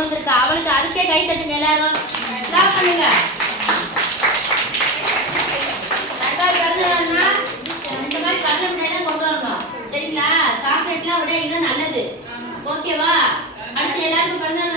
கொண்டு வந்திருக்கா. அவளுக்கு அதுக்கே கை தட்டுங்க எல்லாரும். கிளாப் பண்ணுங்க. இந்த மாதிரி கடலை மிட்டாய் தான் கொண்டு வரணும். சரிங்களா? சாக்லேட்லாம் விட இதுதான் நல்லது. ஓகேவா? அடுத்து எல்லாருக்கும் பிறந்த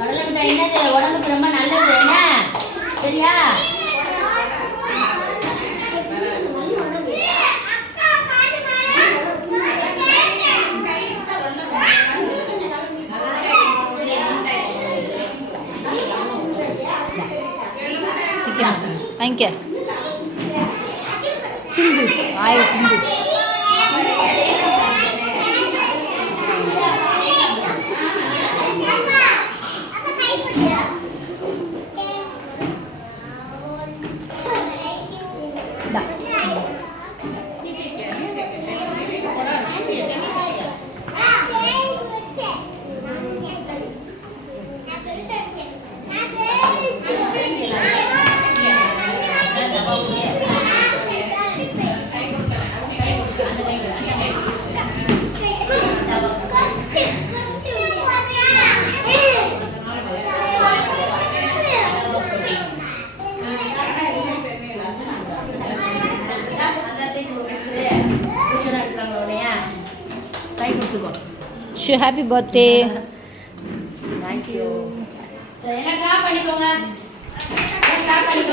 கடலை மிட்டாய் என்னது? உடம்புக்கு ரொம்ப நல்லது என்ன? சரியா? வாங்கிக்க. திண்டு வாயை திண்டு happy birthday. Sure, happy birthday. Thank you. Thank you.